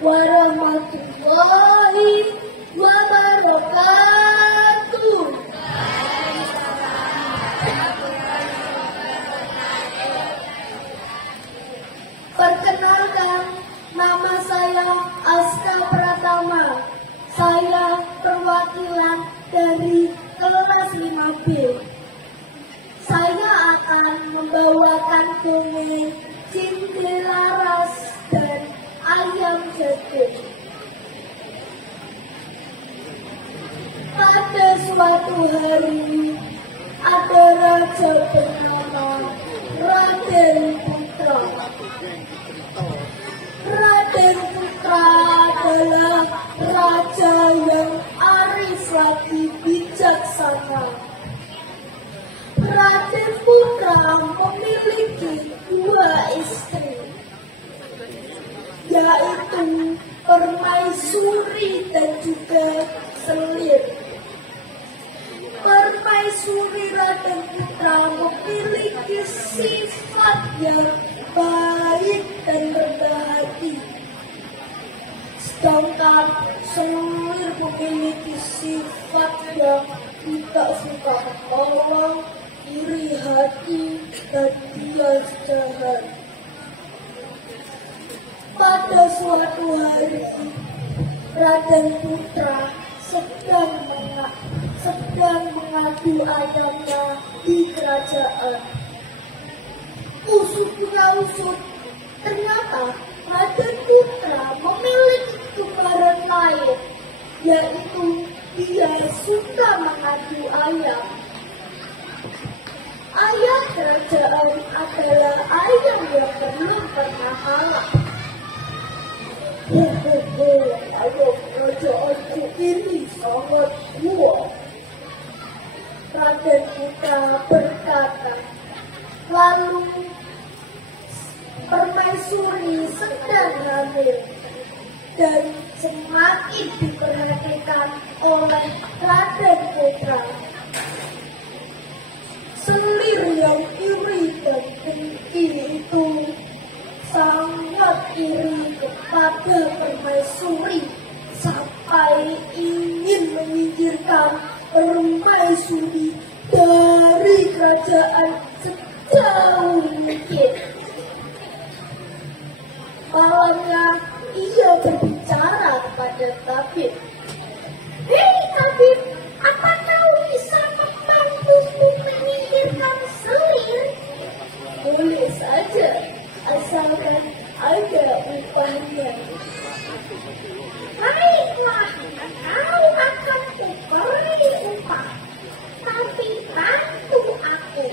warahmatullahi wabarakatuh. Perkenalkan, nama saya Aska Pratama. Saya perwakilan dari kelas 5B. Saya akan membawakan dongeng Cindelaras dan Ayam Jagung. Pada suatu hari, ada raja bernama Raden Putra. Raden Putra adalah raja yang arif lagi bijaksana. Raden Putra memiliki 2 istri, yaitu Permaisuri dan juga Selir. Permaisuri Raden Putra memiliki sifat yang baik dan rendah hati, sedangkan Selir memiliki sifat yang tidak suka menolong, iri hati, dan dia jahat. Pada suatu hari, Raden Putra sedang mengadu ayamnya di kerajaan. Usut, ternyata Raden Putra memiliki kembaran lain, yaitu dia suka mengadu ayam. Ayam kerajaan adalah ayam yang belum pernah kalah. Ayam kerajaanku ini sangat kuat, Raden Putra berkata. Lalu Permaisuri sedang hamil dan semakin diperhatikan oleh Raden Putra. Selir yang iri dan dengki itu sangat iri kepada Permaisuri sampai ingin menyingkirkan Permaisuri dari kerajaan sejauh mungkin. Malamnya ia berbicara kepada tabib. "Hei tabib, apa kau bisa membantuku menyingkirkan Selir?" "Boleh saja, asalkan ada upahnya." "Baiklah, kau akan kuberi upah, tapi bantu aku."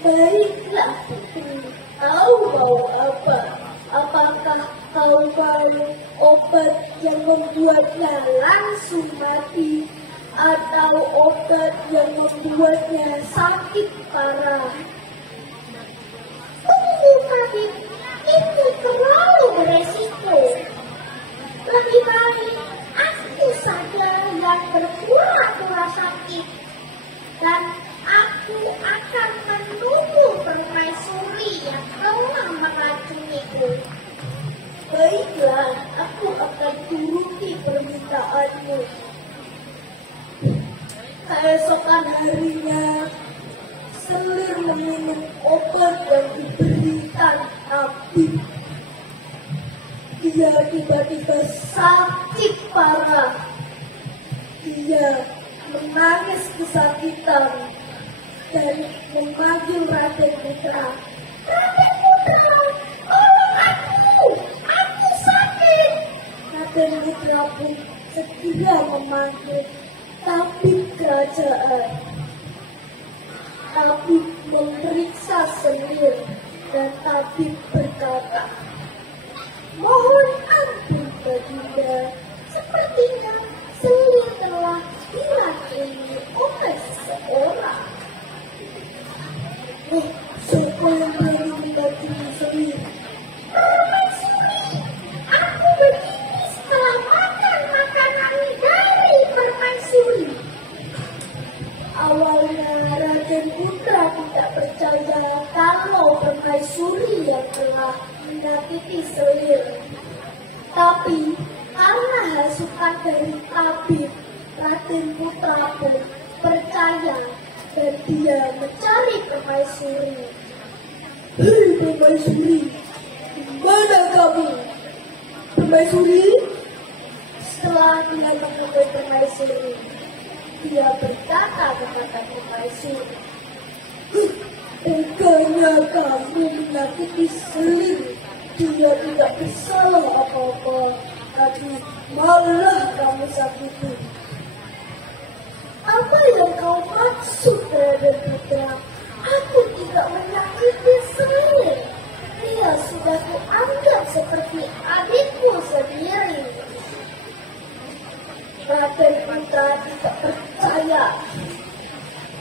"Baiklah, kau mau apa? Apakah kau mau obat yang membuatnya langsung mati, atau obat yang membuatnya sakit parah?" "Tunggu tabib, itu terlalu beresiko. Lebih baik aku saja yang berpura-pura sakit, dan aku akan menunggu Permaisuri yang telah meracuniku." "Baiklah, aku akan turuti permintaanmu." Keesokan harinya, Selir meminum obat yang diberikan tabib. Dia tiba-tiba sakit parah. Dia menangis kesakitan dan memanggil Raden Putra. "Raden Putra, tolong aku sakit." Raden Putra pun segera memanggil tabib kerajaan. Tabib memeriksa Selir dan tabib berkata, "Mohon ampun baginda, sepertinya Selir telah diracuni oleh seseorang." "Siapa yang berani meracuni Selir?" "Permaisuri, aku begini setelah makan makanan dari Permaisuri." Awalnya Raden Putra tidak percaya kalau Permaisuri yang telah menyakiti Selir. Tapi karena hasutan dari tabib, Raden Putra pun percaya dan dia mencari permaisuri. Hei permaisuri, mana kamu? Permaisuri? Setelah dia menemui permaisuri, dia berkata kepada permaisuri, "Teganya kamu menyakiti Selim. Dia tidak bersalah apa-apa, tapi malah kamu sakiti." "Apa yang kau maksud, Raden Putra? Aku tidak menyakiti Selim. Dia sudah kuanggap seperti adikku sendiri." Raden Putra tidak percaya.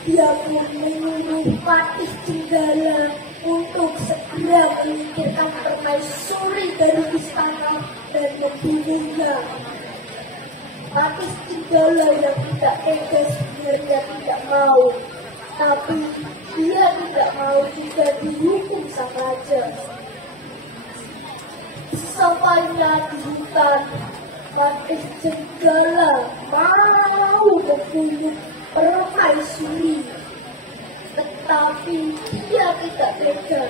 Dia pun menyuruh Patih Jenggala untuk segera menyingkirkan permaisuri dari istana dan membunuhnya. Patih Jenggala yang tidak tega sebenarnya tidak mau, tapi dia tidak mau juga dihukum sang raja. Sampainya di hutan, Patih Jenggala mau membunuh permaisuri, tetapi dia tidak tega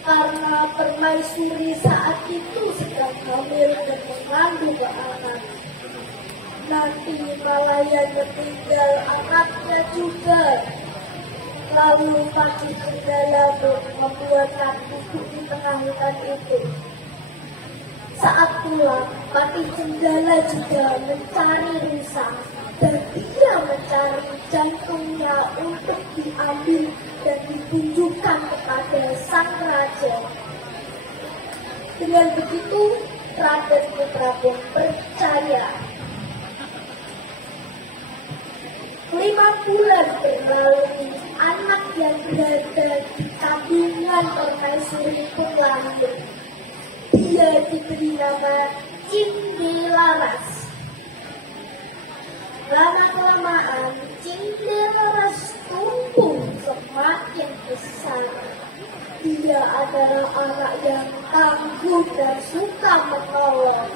karena permaisuri saat itu sedang hamil dan mengandung anak. Nanti malah yang meninggal anaknya juga. Lalu Patih Jenggala membuatkan duduk di tengah hutan itu. Saat pulang, Patih Jenggala juga mencari rusa dan dia mencari jantungnya untuk diambil dan ditunjukkan kepada sang raja. Dengan begitu, Raden Putra pun percaya. 5 bulan berlalu, anak yang berada di kandungan permaisuri pun lahir. Dia diberi nama Cindelaras. Lama-kelamaan, Cindelaras tumbuh semakin besar. Dia adalah anak yang tangguh dan suka menolong.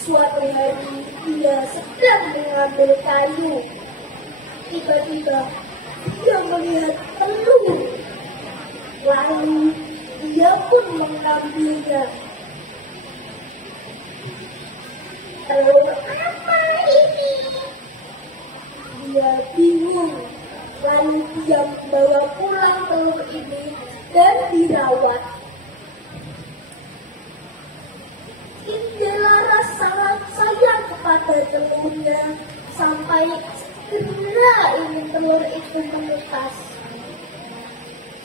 Suatu hari, dia sedang mengambil kayu. Tiba-tiba, dia melihat telur. Lalu, dia pun mengambilnya. "Telur apa ini?" Dia bingung. Lalu dia membawa pulang telur ini dan dirawat. Cindelaras sangat sayang kepada telurnya sampai segera ingin telur itu menetas.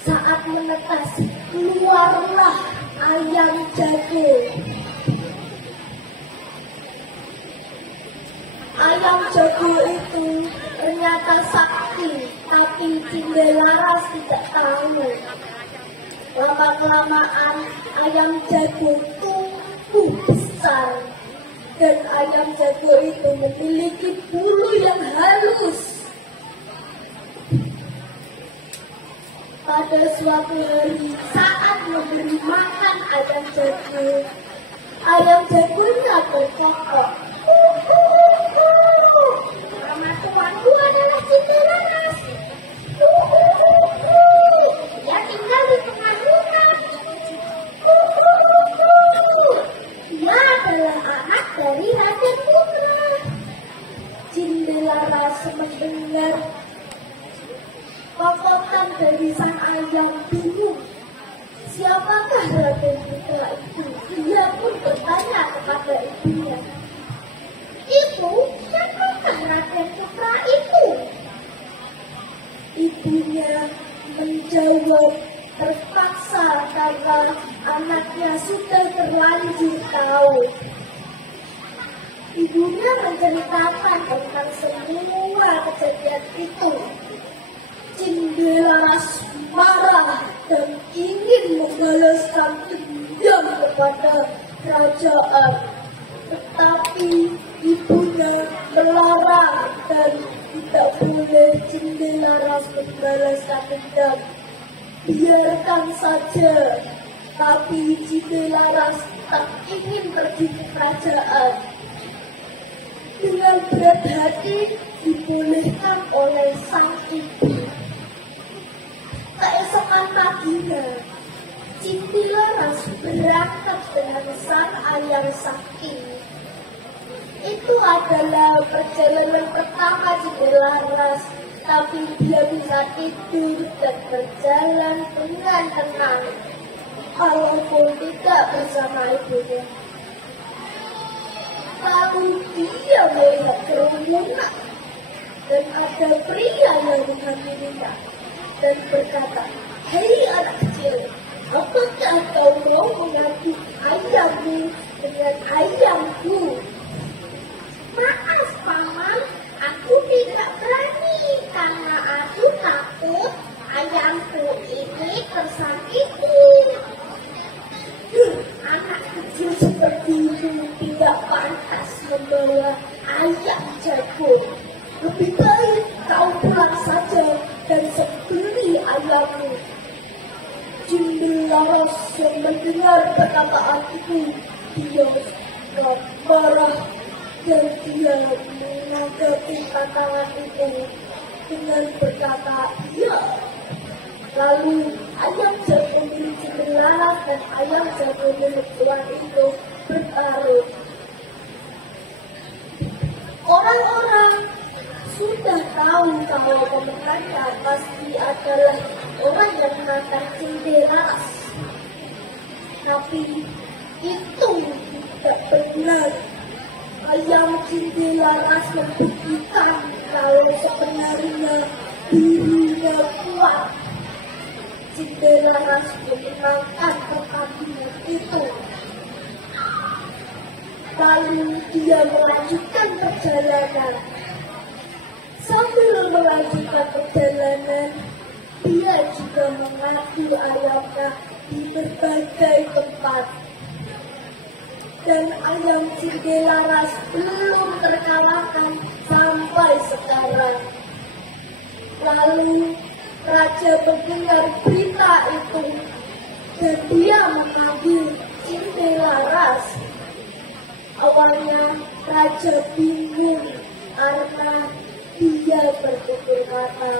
Saat menetas, keluarlah ayam jago. Ayam jago itu ternyata sakti, tapi Cindelaras tidak tahu. Lama-kelamaan ayam jago tumbuh besar dan ayam jago itu memiliki bulu yang halus. Pada suatu hari, saat memberi makan ayam jagonya berkokok, "Nama tuanku adalah Cindelaras. Dia tinggal di tengah hutan. Dia adalah anak dari Raden Putra." Cindelaras mendengar kokokan dari sang ayam bingung. Siapakah Raden Putra itu? Dia pun bertanya kepada ibunya. "Ibu, siapakah Raden Putra itu?" Ibunya menjawab terpaksa karena anaknya sudah terlanjur tahu. Ibunya menceritakan tentang semua kejadian itu. Cindelaras marah dan ingin membalaskan dendam kepada kerajaan, tetapi ibunya melarang dan tidak boleh Cindelaras membalaskan dendam. Biarkan saja. Tapi Cindelaras tak ingin pergi ke kerajaan. Dengan berat hati dibolehkan oleh sang ibu. Keesokan paginya, Cindelaras berangkat dengan sang ayah sakti. Itu adalah perjalanan pertama Cindelaras, tapi dia bisa tidur dan berjalan dengan tenang, walaupun tidak bersama ibunya. Lalu dia melihat kerumunan dan ada pria yang menghampirinya dan berkata, "Hei anak kecil, apakah kau mau mengadu ayammu dengan ayamku?" "Maaf, Paman, aku tidak berani karena aku takut ayamku ini tersakiti." "Anak kecil sepertimu tidak pantas membawa ayam jago. Lebih baik kau pulang saja dan sembelih ayammu." Cindelaras yang mendengar perkataan itu, dia marah dan dia menanggapi tantangan itu dengan berkata, "Ya." Lalu ayam jago milik Cindelaras dan ayam jago milik tuan itu bertarung. Orang-orang sudah tahu kalau pemenangnya pasti adalah orang yang menantang Cindelaras. Tapi itu tidak benar. Ayam Cindelaras membuktikan kalau sebenarnya dirinya kuat. Cindelaras memenangkan pertandingan itu. Lalu dia melanjutkan perjalanan. Sambil melanjutkan perjalanan, dia juga mengadu ayamnya di berbagai tempat. Dan ayam Cindelaras belum terkalahkan sampai sekarang. Lalu raja mendengar berita itu dan dia memanggil Cindelaras. Awalnya raja bingung karena dia bertutur kata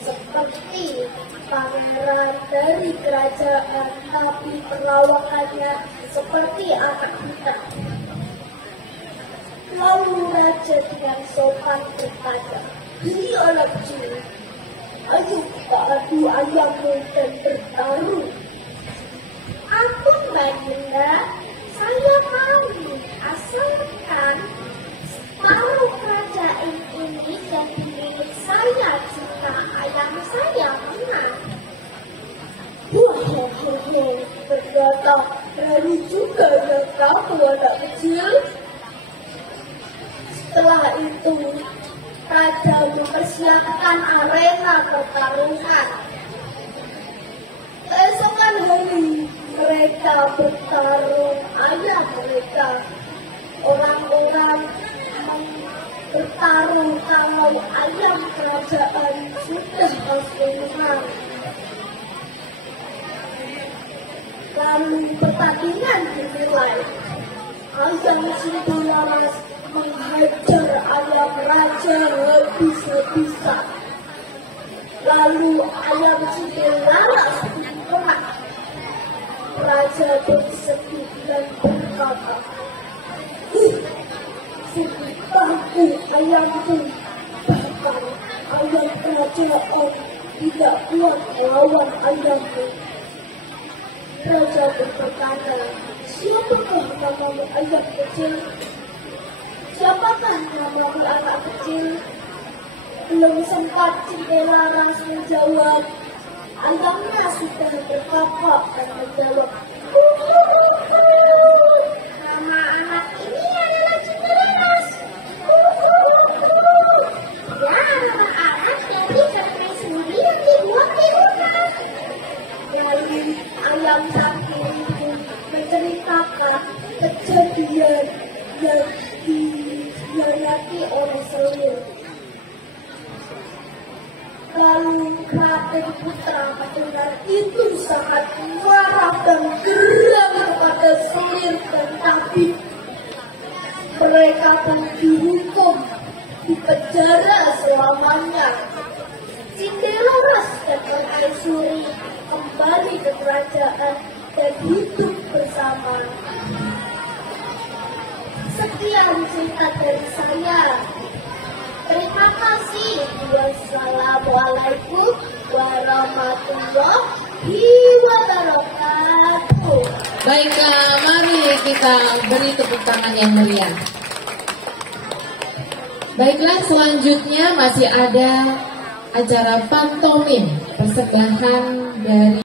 seperti pangeran dari kerajaan, tapi perawakannya seperti anak buta. Lalu raja dengan sopan bertanya, "Ini anak kecil, ayo kita adu ayammu dan bertarung." "Ampun Baginda, saya mau, asalkan separuh kerajaan ini jadi milik saya jika ayam saya menang." "Wahahaha," berkata, "berani juga ya kamu anak kecil." Setelah itu, raja mempersiapkan arena pertarungan. Keesokan hari, mereka bertarung ayam mereka. Orang-orang bertarung kalau ayam kerajaan sudah pasti menang. Lalu pertandingan dimulai. Ayam Cindelaras menghajar ayam raja habis-habisan. Lalu ayam Cindelaras menang. Raja bersedih dan berkata, "Sedih bangku ayamku, bahkan ayam kerajaan tidak kuat melawan ayamku." Raja berkata, "Siapakah namamu ayam kecil? Siapakah namamu anak kecil?" Belum sempat Cindelaras menjawab, ayamnya sudah berkakak dan menjawab, "Nama anak ini adalah Cindelaras." "Ya, nama anak jadi karena sendiri yang dibuat di rumah." Lalu ayam sakti itu menceritakan kejadian yang dialami oleh Selur. Lalu Raden Putra mendengar itu sangat marah dan kerajaan dan hidup bersama. Sekian cerita dari saya. Terima kasih. Wassalamualaikum warahmatullahi wabarakatuh. Baiklah, mari kita beri tepuk tangan yang meriah. Baiklah, selanjutnya masih ada acara pantomim persembahan dari